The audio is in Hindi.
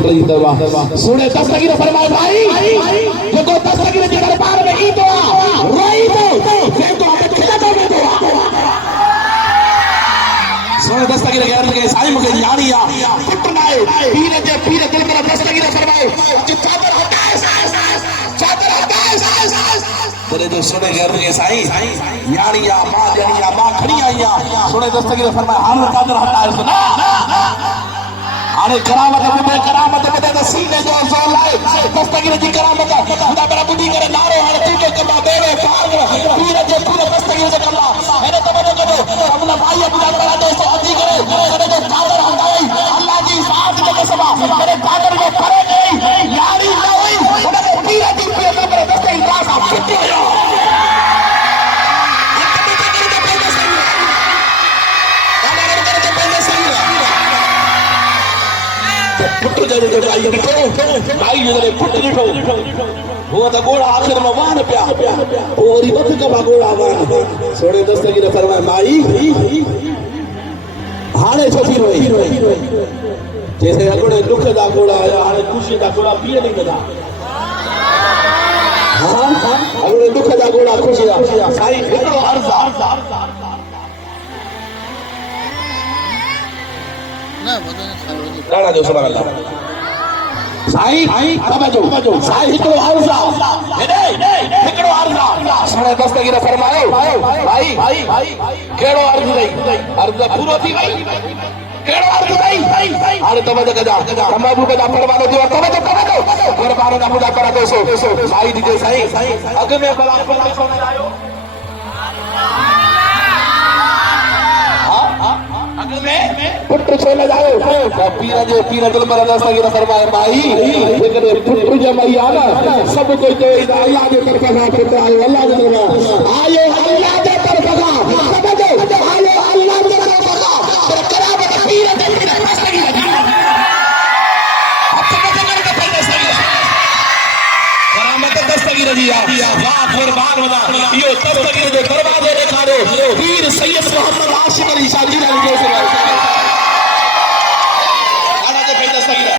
पुत्र जी दरबार सुने दस्तगीर फरमाए भाई जो दस्तगीर के दरबार में ई दुआ रोई दो फिर तो हमें खिला दो दुआ सुने दस्तगीर के अर्ज के साईं मुके यारिया फटनाए पीर दिल पर दस्तगीर फरमाए जो चादर हटाए तेरे जो सुने के अर्ज के साईं यारिया मां जनिया मां खड़ी आईया सुने दस्तगीर फरमाए हां चादर हटाए सुना अरे करामत में तो सीने जो जोर लाए दस्तगीर जी करामत खुदा मेरा बुद्धि करे नारो हर तू के कमा देवे पार पीर जे पूरे दस्तगीर से कमा मैंने तो बने करो अपना भाई बुला बड़ा दोस्त अजी करे मेरे जो चादर हटाई अल्लाह की साथ के कसम मेरे चादर को करे नहीं यारी ना हुई उन्होंने पीर जी पूरे दस्तगीर का साथ छुट्टी हो पुट्टू जरे जो आई ॾिठो भाई जो जरे पुट्टू ॾिठो वो त गोड़ा आखिर में वान पिया ओरी वक्त का गोड़ा वान सोने दस्तगीर फरमाए माई हाणे छो थी रोई जैसे अगड़े दुख दा गोड़ा आया हाणे खुशी दा गोड़ा पिए नहीं कदा हां अगड़े दुख दा गोड़ा खुशी दा साईं हिकड़ो अर्ज़ ना डाड़ा जो सुभान अल्लाह साईं तवज्जो साईं हिकड़ो अर्ज़ हिकड़ो अर्ज़ सुने दस्तगीर फरमायो भाई केड़ो अर्ज़ दई अर्ज़ पूरो थी वई केड़ो अर्ज़ दई हाणे तवज्जो कजा महबूब दा परवानो दियो तवज्जो परवानो दा मुदा करा दो सो भाई दी साईं अग में बला छो आयो पुत्र छोले जाओ पीर दिल पर दस्तगीर फरमाए भाई जेकरे पुत्र जमैया ना सब कोई तो अल्लाह के तरफ का पुत्र आयो अल्लाह के तरफ आयो अल्लाह के तरफ का समझो आयो अल्लाह के तरफ का तेरे करामत पीर दिल पर दस्तगीर अब तक जगह के पहले दस्तगीर करामत दस्तगीर जी वाह कुर्बान वदा यो दस्तगीर जो दरवाजे दिखाड़ो पीर सैयद मोहम्मद आशिक अली शाह जी